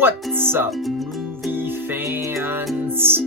What's up, movie fans?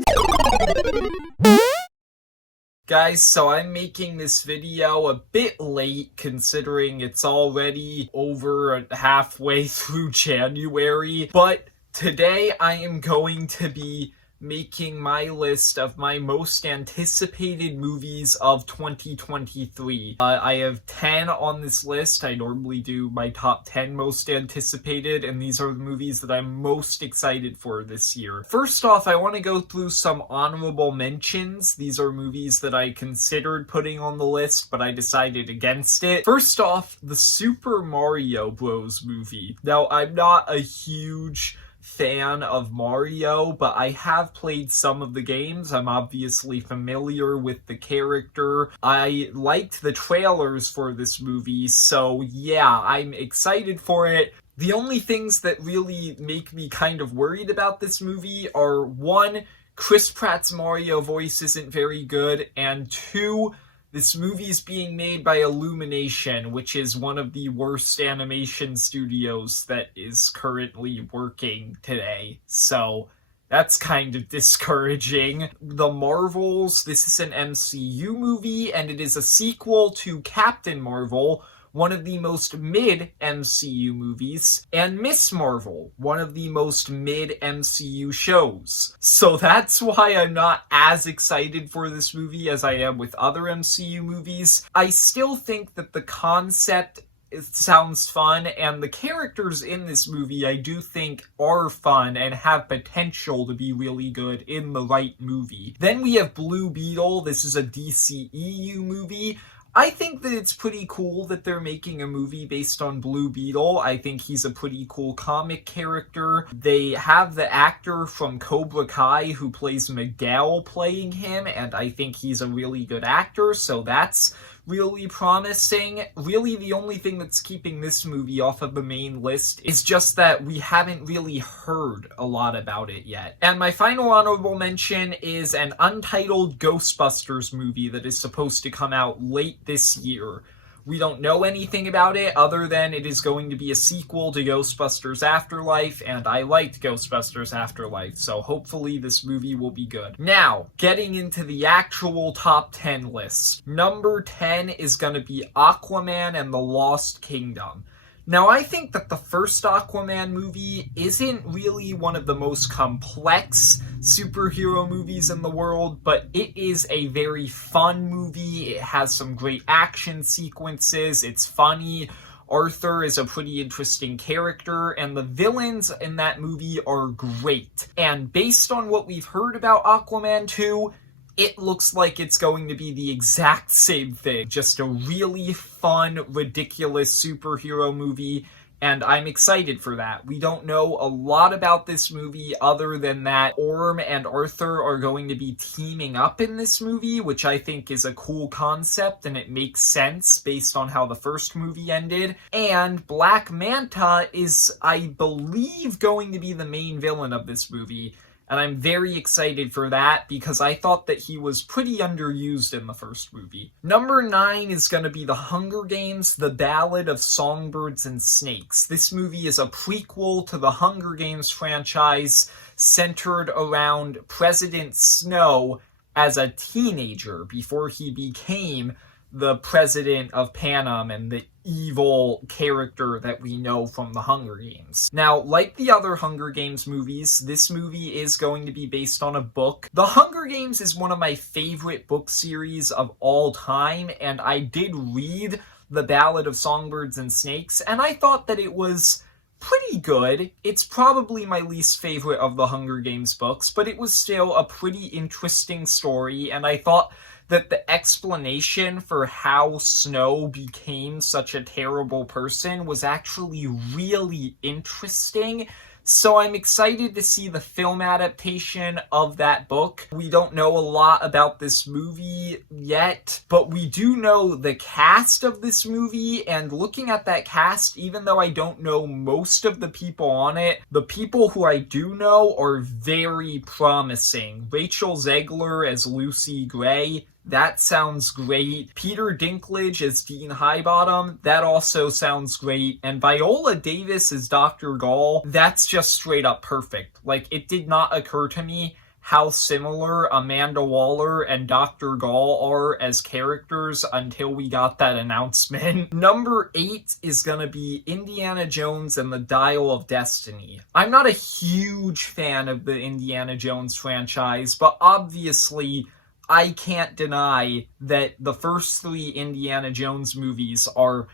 Guys, so I'm making this video a bit late considering it's already over halfway through January, but today I am going to be making my list of my most anticipated movies of 2023. I have 10 on this list. I normally do my top 10 most anticipated, and these are the movies that I'm most excited for this year. First off, I want to go through some honorable mentions. These are movies that I considered putting on the list, but I decided against it. First off, the Super Mario Bros. Movie. Now, I'm not a huge fan of Mario, but I have played some of the games. I'm obviously familiar with the character. I liked the trailers for this movie, so yeah, I'm excited for it. The only things that really make me kind of worried about this movie are, one, Chris Pratt's Mario voice isn't very good, and two, this movie is being made by Illumination, which is one of the worst animation studios that is currently working today. So that's kind of discouraging. The Marvels, this is an MCU movie, and it is a sequel to Captain Marvel, one of the most mid-MCU movies, and Miss Marvel, one of the most mid-MCU shows. So that's why I'm not as excited for this movie as I am with other MCU movies. I still think that the concept sounds fun, and the characters in this movie I do think are fun and have potential to be really good in the right movie. Then we have Blue Beetle. This is a DCEU movie. I think that it's pretty cool that they're making a movie based on Blue Beetle. I think he's a pretty cool comic character. They have the actor from Cobra Kai who plays Miguel playing him, and I think he's a really good actor, so that's really promising. Really, the only thing that's keeping this movie off of the main list is just that we haven't really heard a lot about it yet. And my final honorable mention is an untitled Ghostbusters movie that is supposed to come out late this year. We don't know anything about it other than it is going to be a sequel to Ghostbusters Afterlife, and I liked Ghostbusters Afterlife, so hopefully this movie will be good. Now, getting into the actual top 10 list. Number 10 is going to be Aquaman and the Lost Kingdom. Now, I think that the first Aquaman movie isn't really one of the most complex superhero movies in the world, but it is a very fun movie. It has some great action sequences. It's funny. Arthur is a pretty interesting character, and the villains in that movie are great. And based on what we've heard about Aquaman 2, it looks like it's going to be the exact same thing. Just a really fun, ridiculous superhero movie, and I'm excited for that. We don't know a lot about this movie other than that Orm and Arthur are going to be teaming up in this movie, which I think is a cool concept, and it makes sense based on how the first movie ended. And Black Manta is, I believe, going to be the main villain of this movie. And I'm very excited for that because I thought that he was pretty underused in the first movie. Number 9 is going to be The Hunger Games: The Ballad of Songbirds and Snakes. This movie is a prequel to the Hunger Games franchise centered around President Snow as a teenager before he became the president of Panem and the evil character that we know from the Hunger Games. Now, like the other Hunger Games movies, this movie is going to be based on a book. The Hunger Games is one of my favorite book series of all time, and I did read The Ballad of Songbirds and Snakes, and I thought that it was pretty good. It's probably my least favorite of the Hunger Games books, but it was still a pretty interesting story, and I thought that the explanation for how Snow became such a terrible person was actually really interesting. So I'm excited to see the film adaptation of that book. We don't know a lot about this movie yet, but we do know the cast of this movie, and looking at that cast, even though I don't know most of the people on it, the people who I do know are very promising. Rachel Zegler as Lucy Gray, That sounds great. Peter Dinklage as Dean Highbottom, that also sounds great. And Viola Davis as Dr. Gall, that's just straight up perfect. Like, it did not occur to me how similar Amanda Waller and Dr. Gall are as characters until we got that announcement. Number 8 is gonna be Indiana Jones and the Dial of Destiny. I'm not a huge fan of the Indiana Jones franchise, but obviously I can't deny that the first 3 Indiana Jones movies are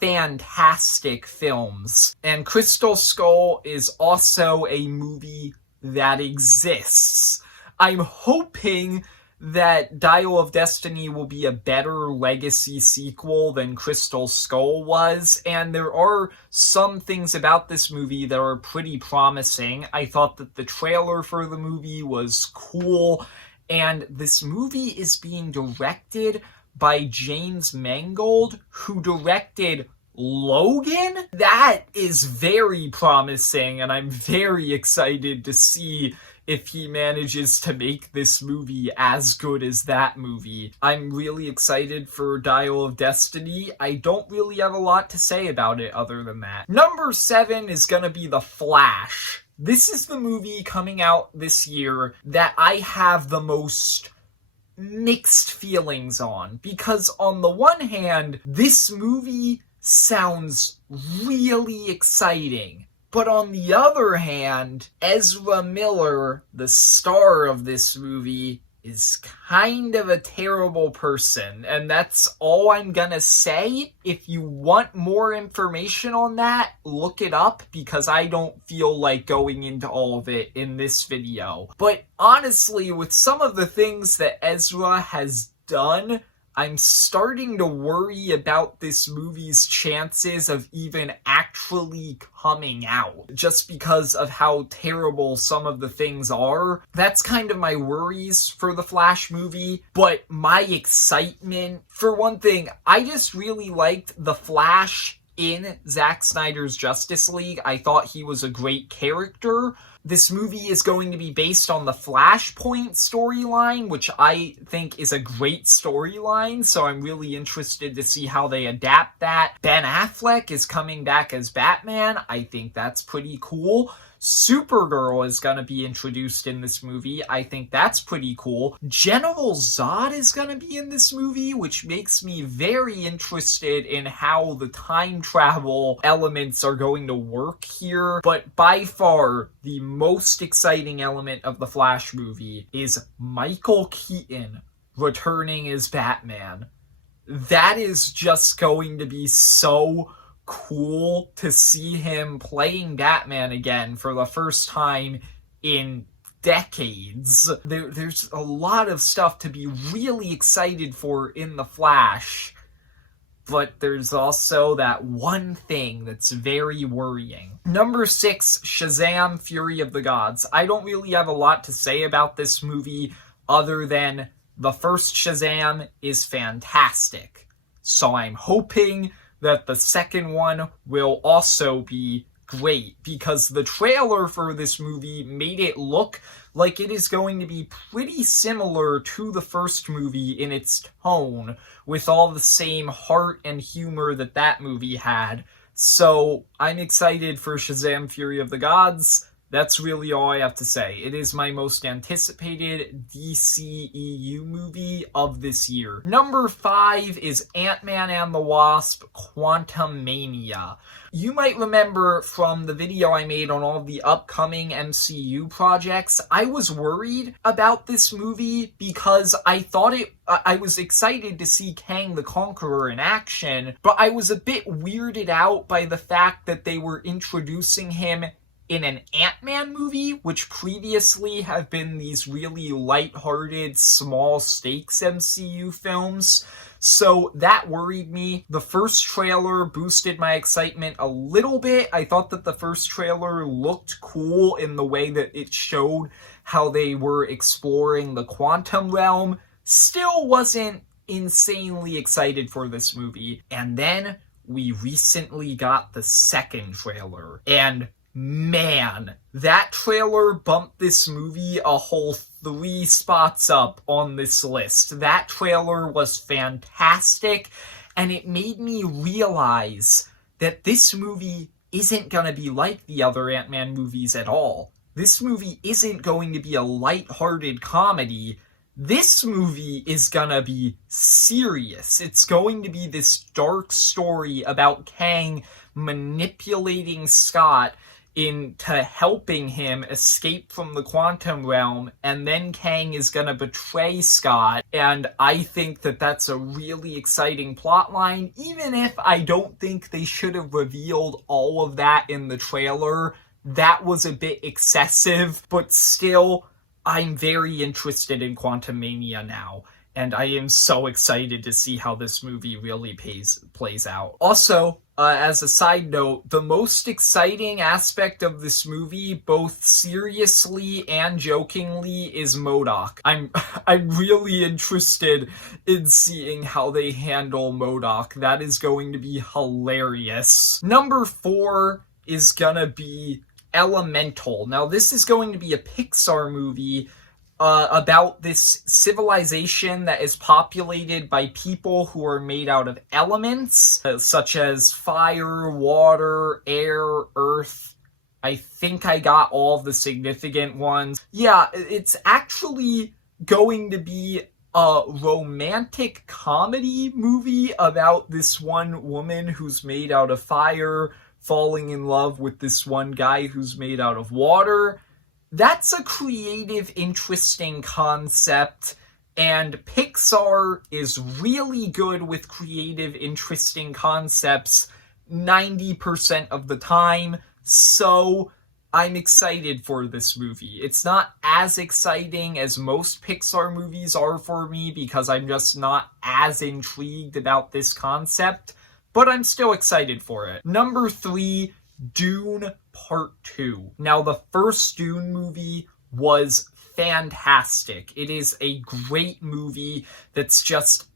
fantastic films. And Crystal Skull is also a movie that exists. I'm hoping that Dial of Destiny will be a better legacy sequel than Crystal Skull was, and there are some things about this movie that are pretty promising. I thought that the trailer for the movie was cool, and this movie is being directed by James Mangold, who directed Logan? That is very promising, and I'm very excited to see if he manages to make this movie as good as that movie. I'm really excited for Dial of Destiny. I don't really have a lot to say about it other than that. Number 7 is gonna be The Flash. This is the movie coming out this year that I have the most mixed feelings on, because on the one hand, this movie sounds really exciting. But on the other hand, Ezra Miller, the star of this movie, is kind of a terrible person. And that's all I'm gonna say. If you want more information on that, look it up, because I don't feel like going into all of it in this video. But honestly, with some of the things that Ezra has done, I'm starting to worry about this movie's chances of even actually coming out, just because of how terrible some of the things are. That's kind of my worries for the Flash movie, but my excitement, for one thing, I just really liked the Flash in Zack Snyder's Justice League. I thought he was a great character. This movie is going to be based on the Flashpoint storyline, which I think is a great storyline, so I'm really interested to see how they adapt that. Ben Affleck is coming back as Batman. I think that's pretty cool. Supergirl is going to be introduced in this movie. I think that's pretty cool. General Zod is going to be in this movie, which makes me very interested in how the time travel elements are going to work here. But by far, the most exciting element of the Flash movie is Michael Keaton returning as Batman. That is just going to be so cool to see him playing Batman again for the first time in decades. There's a lot of stuff to be really excited for in The Flash, but there's also that one thing that's very worrying. Number 6, Shazam! Fury of the Gods. I don't really have a lot to say about this movie other than the first Shazam is fantastic. So I'm hoping that the second one will also be great, because the trailer for this movie made it look like it is going to be pretty similar to the first movie in its tone, with all the same heart and humor that that movie had. So I'm excited for Shazam! Fury of the Gods. That's really all I have to say. It is my most anticipated DCEU movie of this year. Number 5 is Ant-Man and the Wasp: Quantumania. You might remember from the video I made on all the upcoming MCU projects, I was worried about this movie because I was excited to see Kang the Conqueror in action, but I was a bit weirded out by the fact that they were introducing him in an Ant-Man movie, which previously have been these really lighthearted, small-stakes MCU films. So that worried me. The first trailer boosted my excitement a little bit. I thought that the first trailer looked cool in the way that it showed how they were exploring the quantum realm. Still wasn't insanely excited for this movie. And then we recently got the second trailer, and man, that trailer bumped this movie a whole 3 spots up on this list. That trailer was fantastic, and it made me realize that this movie isn't gonna be like the other Ant-Man movies at all. This movie isn't going to be a light-hearted comedy. This movie is gonna be serious. It's going to be this dark story about Kang manipulating Scott into helping him escape from the quantum realm, and then Kang is gonna betray Scott, and I think that that's a really exciting plotline, even if I don't think they should have revealed all of that in the trailer. That was a bit excessive, but still, I'm very interested in Quantumania now, and I am so excited to see how this movie really plays out. Also, as a side note, the most exciting aspect of this movie, both seriously and jokingly, is MODOK. I'm really interested in seeing how they handle MODOK. That is going to be hilarious. Number 4 is gonna be Elemental. Now, this is going to be a Pixar movie about this civilization that is populated by people who are made out of elements, such as fire, water, air, earth. I think I got all the significant ones. Yeah, it's actually going to be a romantic comedy movie about this one woman who's made out of fire falling in love with this one guy who's made out of water. That's a creative, interesting concept, and Pixar is really good with creative, interesting concepts 90% of the time, so I'm excited for this movie. It's not as exciting as most Pixar movies are for me because I'm just not as intrigued about this concept, but I'm still excited for it. Number 3, Dune Part 2. Now, the first Dune movie was fantastic. It is a great movie that's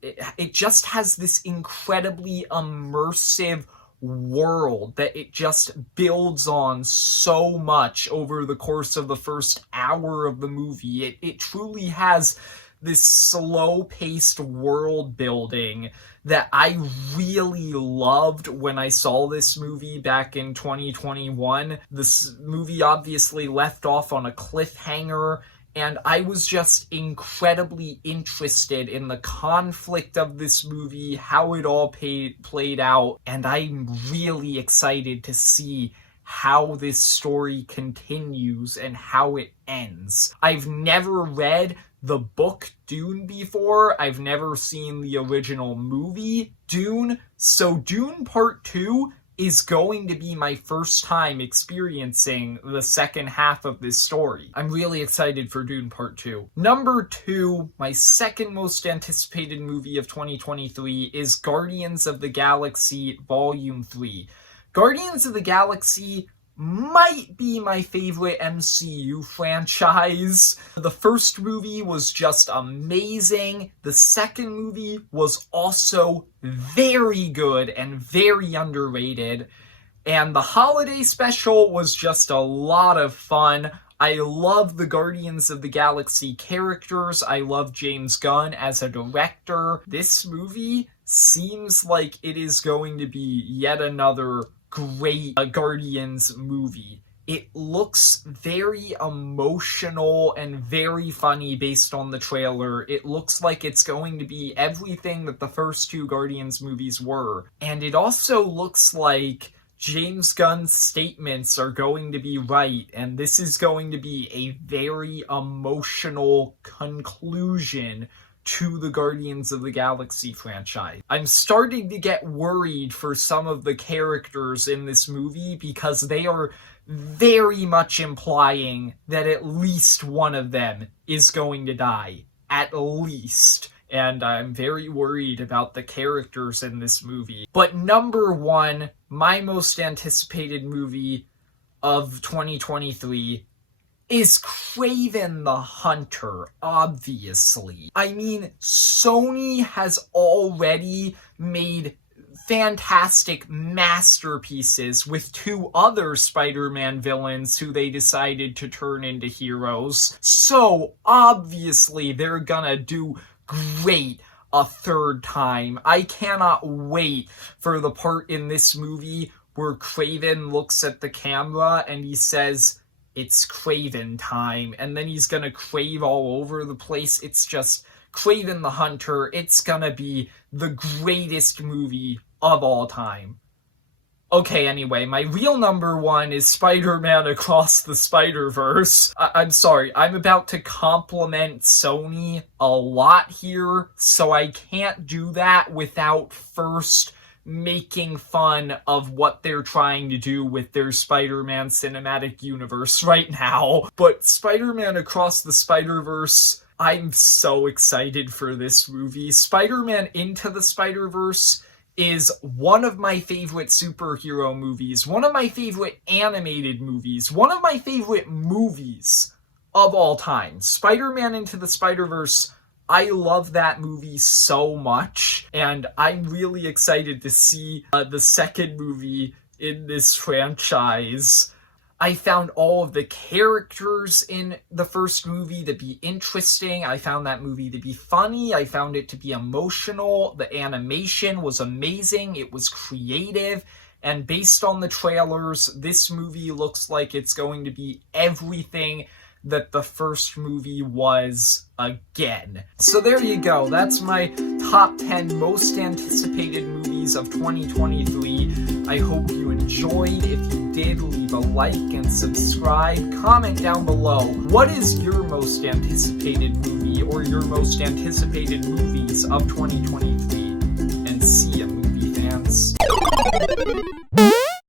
it just has this incredibly immersive world that it just builds on so much over the course of the first hour of the movie. It truly has this slow-paced world building that I really loved when I saw this movie back in 2021. This movie obviously left off on a cliffhanger, and I was just incredibly interested in the conflict of this movie, how it all played out, and I'm really excited to see how this story continues and how it ends. I've never read the book Dune before. I've never seen the original movie Dune, so Dune Part 2 is going to be my first time experiencing the second half of this story. I'm really excited for Dune Part 2. Number 2, my second most anticipated movie of 2023 is Guardians of the Galaxy Volume 3. Guardians of the Galaxy might be my favorite MCU franchise. The first movie was just amazing. The second movie was also very good and very underrated. And the holiday special was just a lot of fun. I love the Guardians of the Galaxy characters. I love James Gunn as a director. This movie seems like it is going to be yet another great Guardians movie. It looks very emotional and very funny based on the trailer. It looks like it's going to be everything that the first 2 Guardians movies were. And it also looks like James Gunn's statements are going to be right, and this is going to be a very emotional conclusion to the Guardians of the Galaxy franchise. I'm starting to get worried for some of the characters in this movie because they are very much implying that at least one of them is going to die. At least. And I'm very worried about the characters in this movie. But number 1, my most anticipated movie of 2023 is Kraven the Hunter, obviously. I mean, Sony has already made fantastic masterpieces with two other Spider-Man villains who they decided to turn into heroes. So obviously they're gonna do great a third time. I cannot wait for the part in this movie where Kraven looks at the camera and he says, "It's Kraven time," and then he's gonna crave all over the place. It's just Kraven the Hunter. It's gonna be the greatest movie of all time. Okay, anyway, my real number one is Spider-Man Across the Spider-Verse. I'm sorry, I'm about to compliment Sony a lot here, so I can't do that without first making fun of what they're trying to do with their Spider-Man cinematic universe right now. But Spider-Man Across the Spider-Verse, I'm so excited for this movie. Spider-Man Into the Spider-Verse is one of my favorite superhero movies, one of my favorite animated movies, one of my favorite movies of all time. Spider-Man Into the Spider-Verse, I love that movie so much, and I'm really excited to see the second movie in this franchise. I found all of the characters in the first movie to be interesting. I found that movie to be funny. I found it to be emotional. The animation was amazing. It was creative. And based on the trailers, this movie looks like it's going to be everything that the first movie was again. So there you go. That's my top 10 most anticipated movies of 2023. I hope you enjoyed. If you did, leave a like and subscribe. Comment down below. What is your most anticipated movie or your most anticipated movies of 2023? And see ya, movie fans.